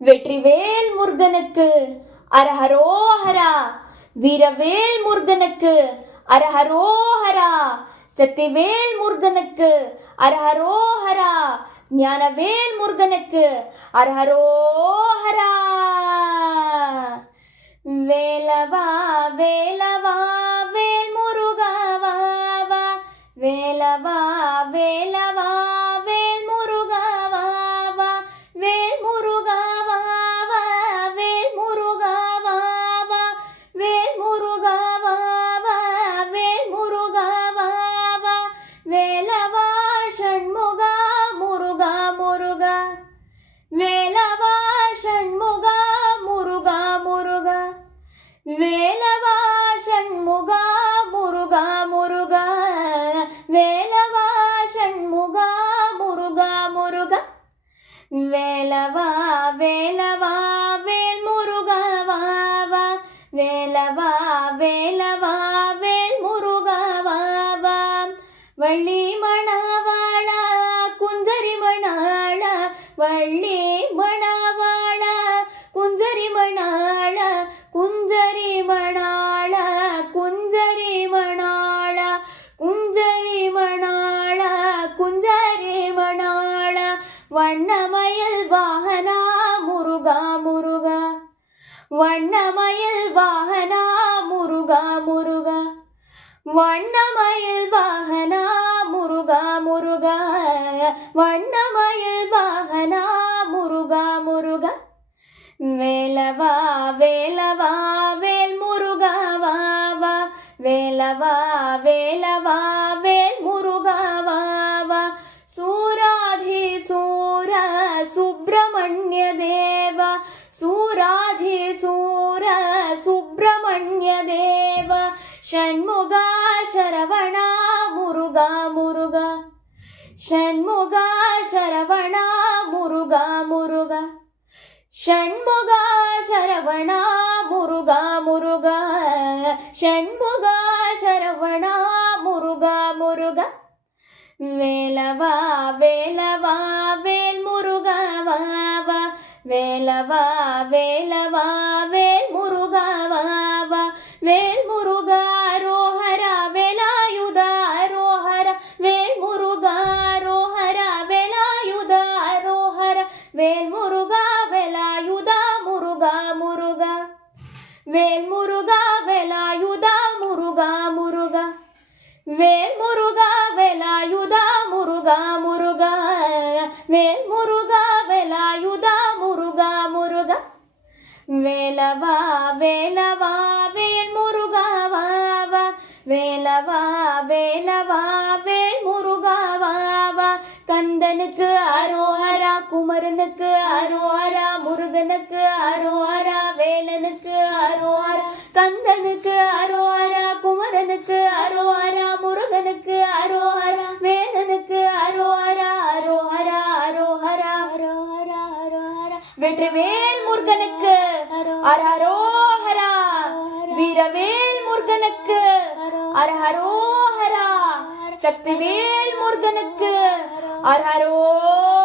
வெற்றிவேல் முருகனுக்கு அரஹரோஹரா. வீரவேல் முருகனுக்கு அரஹரோஹரா. சக்திவேல் முருகனுக்கு அரஹரோஹரா. ஞானவேல் முருகனுக்கு அரஹரோஹரா. வேலவா வேலவா வேல் முருகா வா வா. வேலவா வேலவா வேல் முருகா வா வா. வேல் முருகா வா வா. வேல் முருகா வா வா. வேல் முருகா வா வா. வேல் முருகா வா வா. வேலவா ஷண்முகா முருகா முருகா. வேலவா ஷண்முகா முருகா முருகா. வேலவா ஷண்முகா முருகா முருகா. வேலவா ஷண்முகா முருகா முருகா. வேலவா வேலவா வேல் முருகா வா வா. வேலவா வேலவா வேல் முருகா வா வா. வள்ளி மணவாளா குஞ்சரி மணாளா. வள்ளி மணவாளா குஞ்சரி மணாளா. குஞ்சரி மணாளா குஞ்சரி மணாளா. குஞ்சரி மணாளா குஞ்சரி மணாளா. வண்ணமயில் வாகனா முருகா முருகா. வண்ணமயில் வாகனா முருகா முருகா. வண்ணமயில் வாகனா முருகா முருகா. வண்ணமயில் வாகனா முருகா முருகா. வேலவா வேலவா வேல் முருகா வா வா. வேலவா வேலவா வேல் முருகா வா வா. சூராதி சூர சுப்பிரமணிய தேவ. சூராதி சூர சுப்பிரமணிய தேவ. ஷண்முகா சரவணா முருகா முருகா. ஷண்முகா சரவணா முருகா முருகா. ஷண்முகா சரவணா முருகா முருகா. ஷண்முகா சரவணா முருகா முருகா. வேலவா வேலவா வேல் முருகா வா வா. வேலவா வேலவா வேல் முருகா வா வா. வேல் முருகா ரோஹரா வேலாயுதா ரோஹரா. வேல் முருகா ரோஹரா வேலாயுதா ரோஹரா. வேல் முருகா வேலாயுதா முருகா முருகா. வேல் முருகா வேலாயுதா முருகா முருகா. வேல் முருகா வேலாயுதா முருகா முருகா. வேல் முருகா வேலாயுதா முருகா முருகா. வேலவா வேலவா வேல் முருகா வா வா. வேலவா வேலவா வேல் முருகா வா வா. கந்தனுக்கு அரோஹரா. குமரனுக்கு அரோஹரா. முருகனுக்கு அரோஹரா. வேலனுக்கு அரோஹரா. கந்தனுக்கு அரோஹரா. குமரனுக்கு அரோஹரா. முருகனுக்கு அரோஹரா. வேலனுக்கு அரோஹரா. அரோஹரா அரோஹரா அரோஹரா அரோஹரா. வெற்றிவேல் முருகனுக்கு அரஹரோஹரா. வீரவேல் முருகனுக்கு அரஹரோஹரா. சக்திவேல் முருகனுக்கு அரஹரோஹரா.